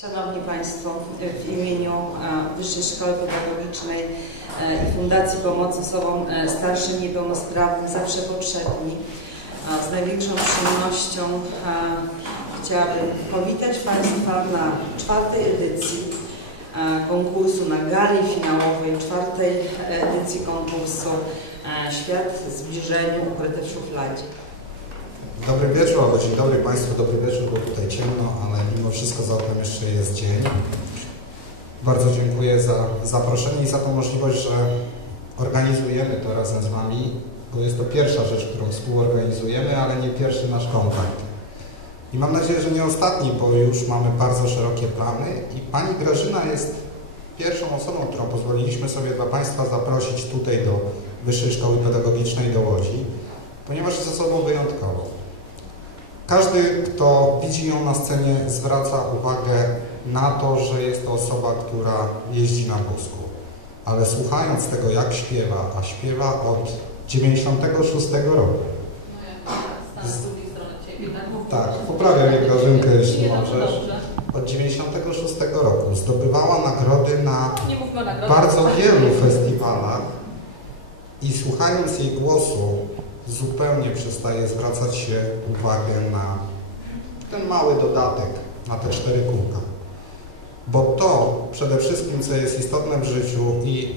Szanowni Państwo, w imieniu e, Wyższej Szkoły Pedagogicznej e, i Fundacji Pomocy Osobom e, Starszym Niepełnosprawnym Zawsze Potrzebni z największą przyjemnością chciałabym powitać Państwa na czwartej edycji konkursu, na gali finałowej czwartej edycji konkursu Świat zbliżeniu ukryte w szufladzie. Dobry wieczór, albo dzień dobry Państwu, dobry wieczór, bo tutaj ciemno, ale mimo wszystko za oknem jeszcze jest dzień. Bardzo dziękuję za zaproszenie i za tą możliwość, że organizujemy to razem z Wami, bo jest to pierwsza rzecz, którą współorganizujemy, ale nie pierwszy nasz kontakt. I mam nadzieję, że nie ostatni, bo już mamy bardzo szerokie plany i Pani Grażyna jest pierwszą osobą, którą pozwoliliśmy sobie dla Państwa zaprosić tutaj do Wyższej Szkoły Pedagogicznej do Łodzi, ponieważ jest osobą wyjątkową. Każdy, kto widzi ją na scenie, zwraca uwagę na to, że jest to osoba, która jeździ na wózku. Ale słuchając tego, jak śpiewa, a śpiewa od 96 roku. Z... Tak, poprawiam mnie Grażynkę, jeśli możesz. Od 96 roku zdobywała nagrody na bardzo wielu festiwalach i słuchając jej głosu, zupełnie przestaje zwracać się uwagę na ten mały dodatek, na te cztery kółka. Bo to przede wszystkim, co jest istotne w życiu i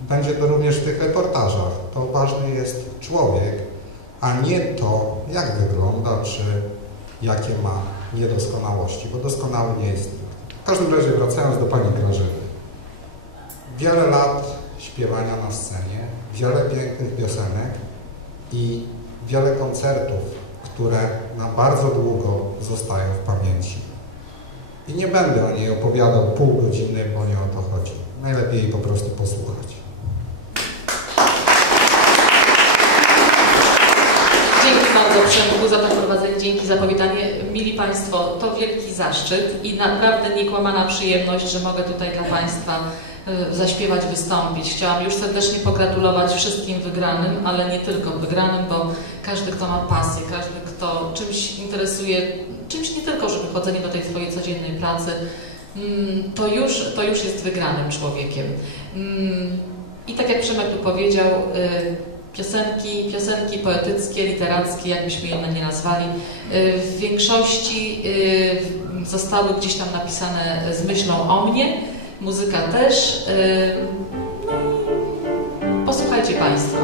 będzie to również w tych reportażach, to ważny jest człowiek, a nie to, jak wygląda, czy jakie ma niedoskonałości, bo doskonały nie jest W każdym razie wracając do Pani Grażyny. Wiele lat śpiewania na scenie, wiele pięknych piosenek, i wiele koncertów, które na bardzo długo zostają w pamięci. I nie będę o niej opowiadał pół godziny, bo nie o to chodzi. Najlepiej jej po prostu posłuchać. Dzięki bardzo Przemku za to prowadzenie, dzięki za powitanie. Mili Państwo, to wielki zaszczyt i naprawdę niekłamana przyjemność, że mogę tutaj dla Państwa Y, zaśpiewać, wystąpić. Chciałam już serdecznie pogratulować wszystkim wygranym, ale nie tylko wygranym, bo każdy, kto ma pasję, każdy, kto czymś interesuje, czymś nie tylko, żeby chodzenie do tej swojej codziennej pracy, mm, to już, to już jest wygranym człowiekiem. Mm, I tak jak Przemek tu powiedział, y, piosenki, piosenki poetyckie, literackie, jakbyśmy je nie nazwali, y, w większości zostały gdzieś tam napisane z myślą o mnie, muzyka też. No, posłuchajcie Państwo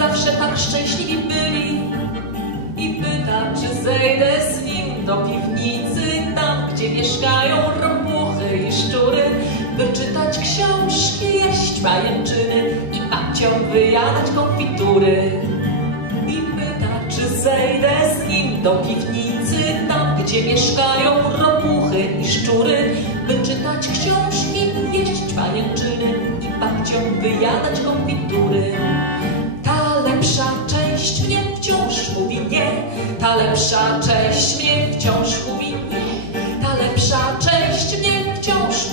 zawsze tak szczęśliwi byli i pyta, czy zejdę z nim do piwnicy, tam gdzie mieszkają robuchy i szczury, by czytać książki, jeść pajęczyny i babcią wyjadać konfitury. I pyta, czy zejdę z nim do piwnicy, tam gdzie mieszkają robuchy i szczury, by czytać książki, jeść pajęczyny i babcią wyjadać konfitury.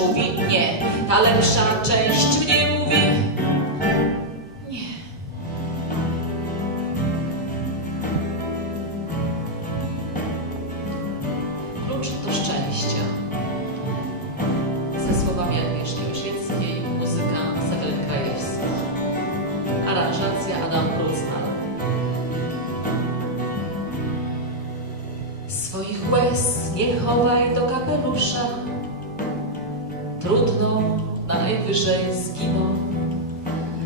Mówi nie, ta lepsza część mnie mówi nie. Klucz do szczęścia. Ze słowami Agnieszki Osieckiej, muzyka Sewelin Krajewski. Aranżacja Adam Krucnal. Swoich łez nie chowaj do kapelusza, najwyżej zginą.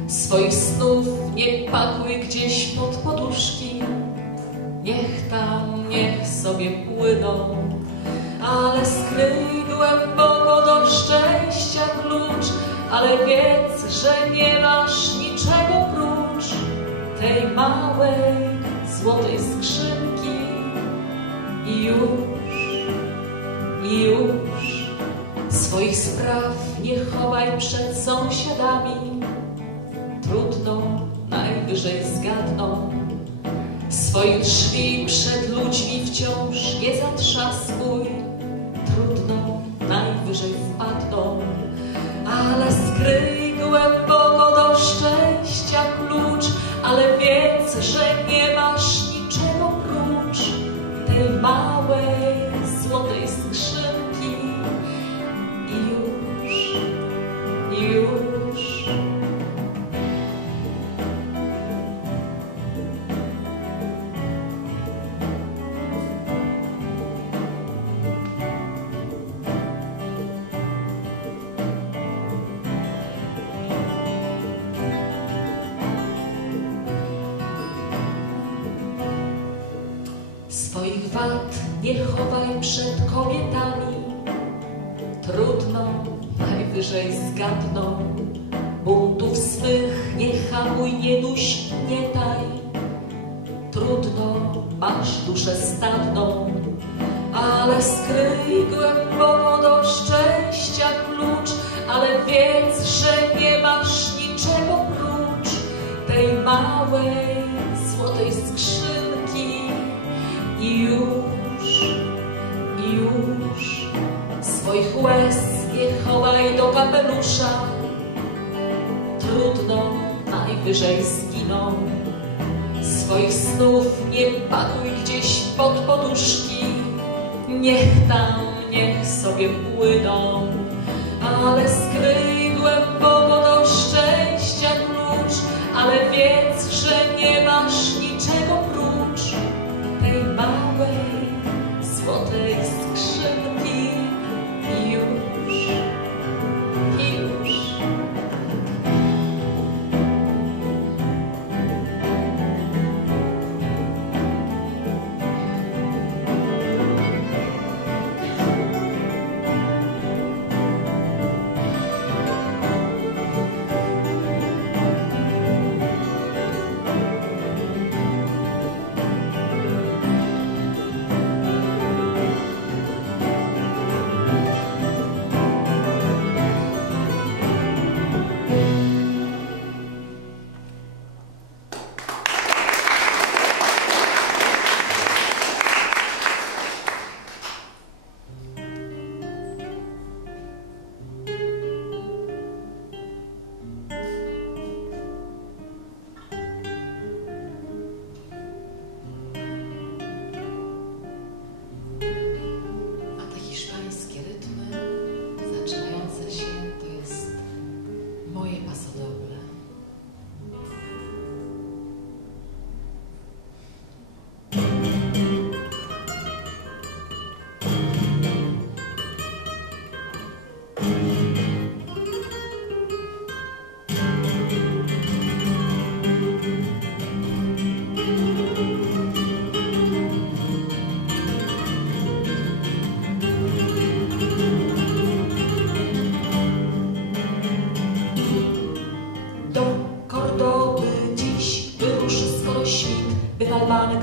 Swoich snów nie pakuj gdzieś pod poduszki, niech tam, niech sobie płyną, ale skryj głęboko do szczęścia klucz, ale wiedz, że nie masz niczego prócz tej małej złotej skrzynki. I już, i już swoich spraw nie chowaj przed sąsiadami, trudno najwyżej zgadną. Swoich drzwi przed ludźmi wciąż nie zatrzaskuj, trudno najwyżej wpadną, ale skryj wad nie chowaj przed kobietami, trudno najwyżej zgadną. Buntów swych nie hamuj, nie duś, nie taj, trudno masz duszę stadną, ale skryj głęboko do szczęścia klucz, ale wiedz, że nie masz niczego prócz tej małej złotej skrzynki i już, i już swoich łez nie chowaj do kapelusza, trudno najwyżej zginą. Swoich snów nie pakuj gdzieś pod poduszki, niech tam, niech sobie płyną, ale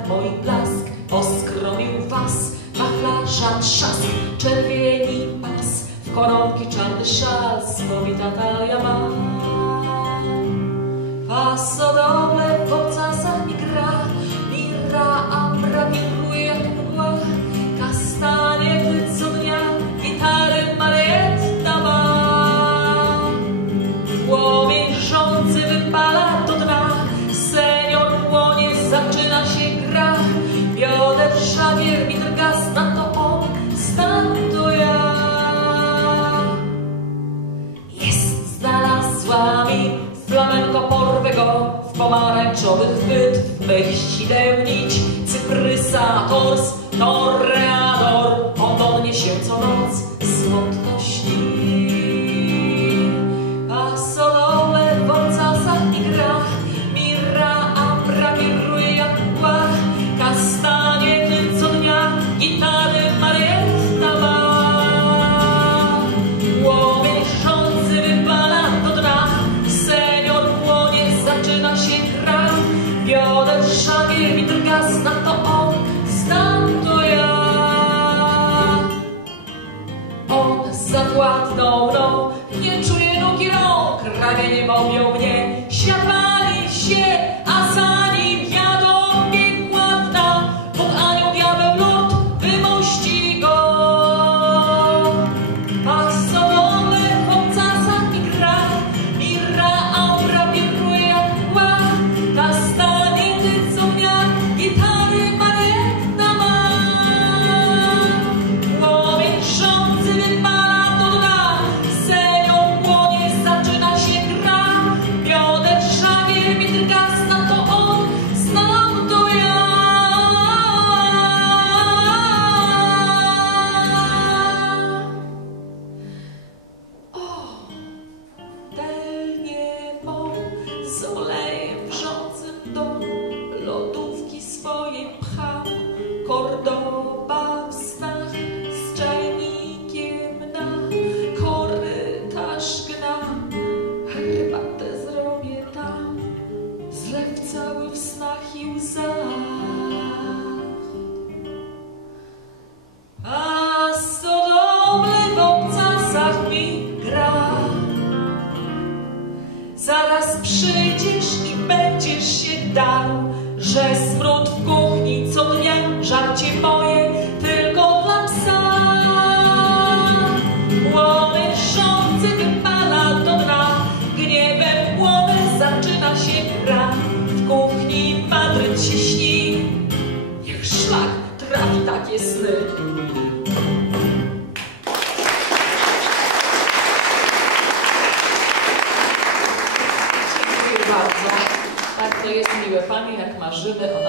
mój blask Poskromił was, wachlarza trzask Czerwieni pas, w koronki czarny szal Spowita talia ma. Paso Rzeszowych wytw, mych silemnić, Cyprysa, Ors, przez smród w kuchni co dnia żarcie boję tylko dla psa. Łomy szący wypala do dna, gniewem głowy zaczyna się gra. W kuchni Madryt się śni, niech szlak trafi takie sny. Żydy, ona